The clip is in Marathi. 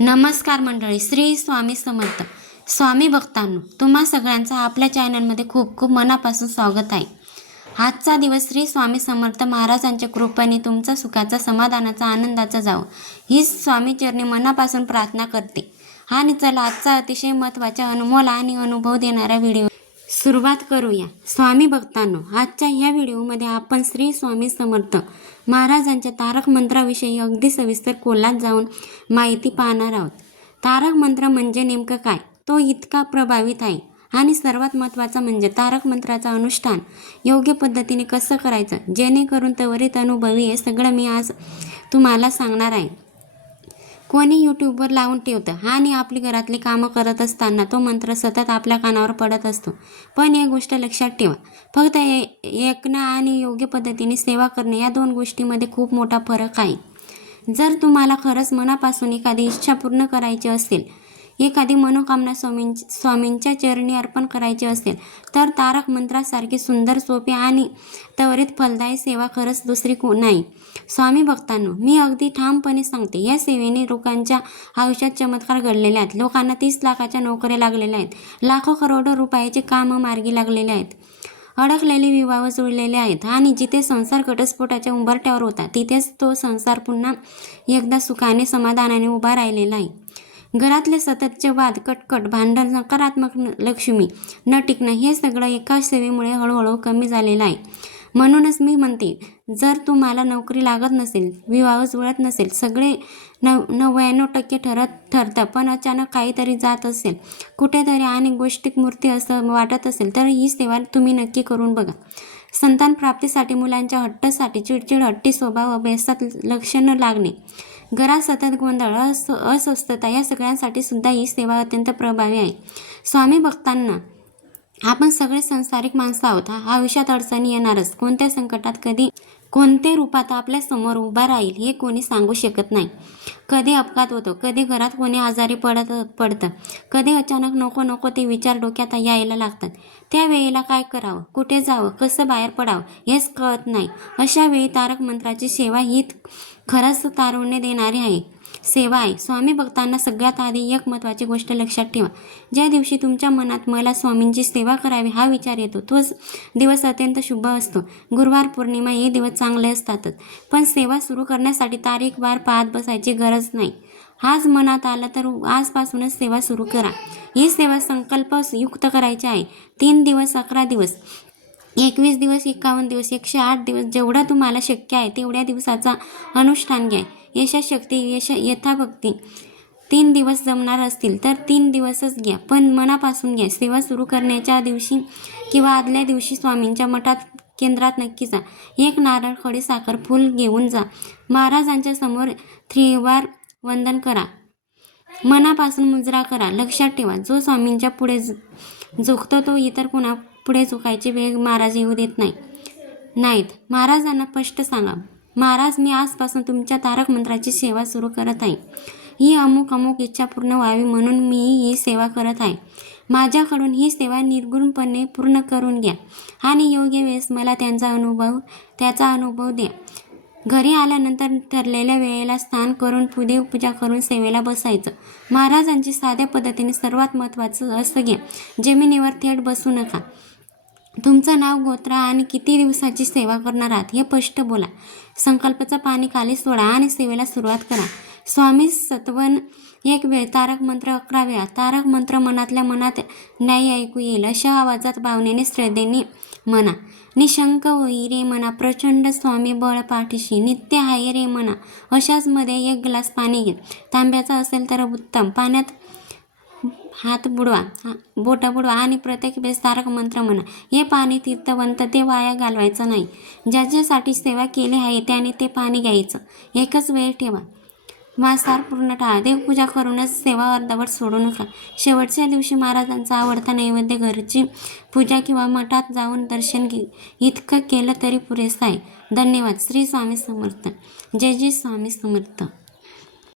नमस्कार मंडळी, श्री स्वामी समर्थ. स्वामी भक्तांनो, तुम्हा सगळ्यांचं आपल्या चॅनलमध्ये खूप खूप मनापासून स्वागत आहे. आजचा दिवस श्री स्वामी समर्थ महाराजांच्या कृपेने तुमचा सुखाचा, समाधानाचा, आनंदाचा जावो ही स्वामी चरणी मनापासून प्रार्थना करते. आणि चला आजचा अतिशय महत्त्वाचा, अनमोल आणि अनुभव देणारा व्हिडिओ सुरुवात करूया. स्वामी भक्तांनो, आजच्या ह्या व्हिडिओमध्ये आपण श्री स्वामी समर्थ महाराजांच्या तारक मंत्राविषयी अगदी सविस्तर खोलात जाऊन माहिती पाहणार आहोत. तारक मंत्र म्हणजे नेमकं काय, तो इतका प्रभावित आहे. आणि सर्वात महत्त्वाचं म्हणजे तारक मंत्राचं अनुष्ठान योग्य पद्धतीने कसं करायचं जेणेकरून त्वरित अनुभवी हे सगळं मी आज तुम्हाला सांगणार आहे. कोणी यूट्यूबवर लावून ठेवतं आणि आपली घरातली कामं करत असताना तो मंत्र सतत आपल्या कानावर पडत असतो. पण एक गोष्ट लक्षात ठेवा, फक्त ऐकणं आणि योग्य पद्धतीने सेवा करणे या दोन गोष्टींमध्ये खूप मोठा फरक आहे. जर तुम्हाला खरंच मनापासून एखादी इच्छा पूर्ण करायची असेल, एखादी मनोकामना स्वामींच्या चरणी अर्पण करायची असेल, तर तारक मंत्रासारखी सुंदर, सोपी आणि त्वरित फलदायी सेवा खरंच दुसरी नाही. स्वामी भक्तांनो, मी अगदी ठामपणे सांगते, या सेवेने लोकांच्या आयुष्यात चमत्कार घडलेले आहेत. लोकांना 30 लाखाच्या नोकऱ्या लागलेल्या आहेत, लाखो करोडो रुपयाचे कामं मार्गी लागलेले आहेत, अडकलेले विवाह जुळलेले आहेत आणि जिथे संसार घटस्फोटाच्या उंबरठ्यावर होता तिथेच तो संसार पुन्हा एकदा सुखाने, समाधानाने उभा राहिलेला आहे. घरातले सततचे वाद, कटकट, भांडण, नकारात्मक लक्ष्मी न टिकणं हे सगळं एका सेवेमुळे हळूहळू कमी झालेलं आहे. म्हणूनच मी म्हणते, जर तुम्हाला नोकरी लागत नसेल, विवाह जुळत नसेल, सगळे 99% ठरतं, पण अचानक काहीतरी जात असेल कुठेतरी आणि गोष्टी मूर्ती असं वाटत असेल, तर ही सेवा तुम्ही नक्की करून बघा. संतान प्राप्तीसाठी, मुलांच्या हट्टासाठी, चिडचिड, हट्टी स्वभाव, अभ्यासात लक्ष न लागणे, घरात सतत गोंधळ, अस्वस्थता या सगळ्यांसाठी सुद्धा ही सेवा अत्यंत प्रभावी आहे. स्वामी भक्तांना, आपण सगळे संसारिक माणसं आहोत. आयुष्यात अडचणी येणारच. कोणत्या संकटात, कधी कोणत्या रूपात आपल्या समोर उभा राहील हे कोणी सांगू शकत नाही. कधी अपघात होतो, कधी घरात कोणी आजारी पडतं, कधी अचानक नको ते विचार डोक्यात यायला लागतात. त्यावेळेला काय करावं, कुठे जावं, कसं बाहेर पडावं हेच कळत नाही. अशा वेळी तारक मंत्राची सेवा ही खरंच तारुण्य देणारी आहे, सेवा आहे. स्वामी भक्तांना सगळ्यात आधी एक महत्त्वाची गोष्ट लक्षात ठेवा. ज्या दिवशी तुमच्या मनात मला स्वामींची सेवा करावी हा विचार येतो, तोच दिवस अत्यंत शुभ असतो. गुरुवार, पौर्णिमा हे दिवस चांगले असतातच, पण सेवा सुरू करण्यासाठी तारीख वार पाहत बसायची गरज नाही. आज मनात आलं तर आजपासूनच सेवा सुरू करा. ही सेवा संकल्प युक्त करायची आहे. 3 दिवस, 11 दिवस, 21 दिवस, 51 दिवस, 108 दिवस, जेवढा तुम्हाला शक्य आहे तेवढ्या दिवसाचा अनुष्ठान घ्या. यथाशक्ती, यथाभक्ती. 3 दिवस जमणार असतील तर 3 दिवसच घ्या, पण मनापासून घ्या. सेवा सुरू करण्याच्या दिवशी किंवा आदल्या दिवशी स्वामींच्या मठात, केंद्रात नक्की जा. एक नारळ, खडी साखर, फूल घेऊन जा. महाराजांच्या समोर त्रिवार वंदन करा. मनापासून मुजरा करा. लक्षात ठेवा, जो स्वामींच्या पुढे झुकतो तो इतर कुणा पुढे झुकायची वेळ महाराज येऊ देत नाहीत. महाराजांना स्पष्ट सांगा, महाराज, मी आजपासून तुमच्या तारक मंत्राची सेवा सुरू करत आहे. ही अमुक इच्छा पूर्ण व्हावी म्हणून मी ही सेवा करत आहे. माझ्याकडून ही सेवा निर्गुणपणे पूर्ण करून घ्या आणि योग्य वेळेस मला त्याचा अनुभव द्या. घरी आल्यानंतर ठरलेल्या वेळेला स्नान करून, पूजा करून सेवेला बसायचं. महाराजांची साध्या पद्धतीने सर्वात महत्त्वाचं असं घ्या, जमिनीवर थेट बसू नका. तुमचं नाव, गोत्र आणि किती दिवसाची सेवा करणार आहात हे स्पष्ट बोला. संकल्पाचं पाणी खाली सोडा आणि सेवेला सुरुवात करा. स्वामी सत्वन एक वेळ, तारक मंत्र 11 वेळा. तारक मंत्र मनातल्या मनात न्याय ऐकू येईल अशा आवाजात, भावनेने, श्रद्धेने म्हणा. निशंक होई रे मना, प्रचंड स्वामी बळ पाठीशी, नित्य आहे रे मना. अशाच मध्ये 1 ग्लास पाणी घे. तांब्याचा असेल तर उत्तम. पाण्यात हात बोट बुडवा आणि प्रत्येक वेळेस तारक मंत्र म्हणा. हे पाणी तीर्थवंत, ते वाया घालवायचं नाही. ज्याच्यासाठी सेवा केली आहे त्याने ते पाणी घ्यायचं. एकच वेळ ठेवा. मांसाहार पूर्ण टाळा. देवपूजा करूनच सेवा अर्धवट सोडू नका. शेवटच्या दिवशी महाराजांचा आवडता नैवेद्य, घरची पूजा किंवा मठात जाऊन दर्शन इतकं केलं तरी पुरेसं आहे. धन्यवाद. श्री स्वामी समर्थ. जय जय स्वामी समर्थ.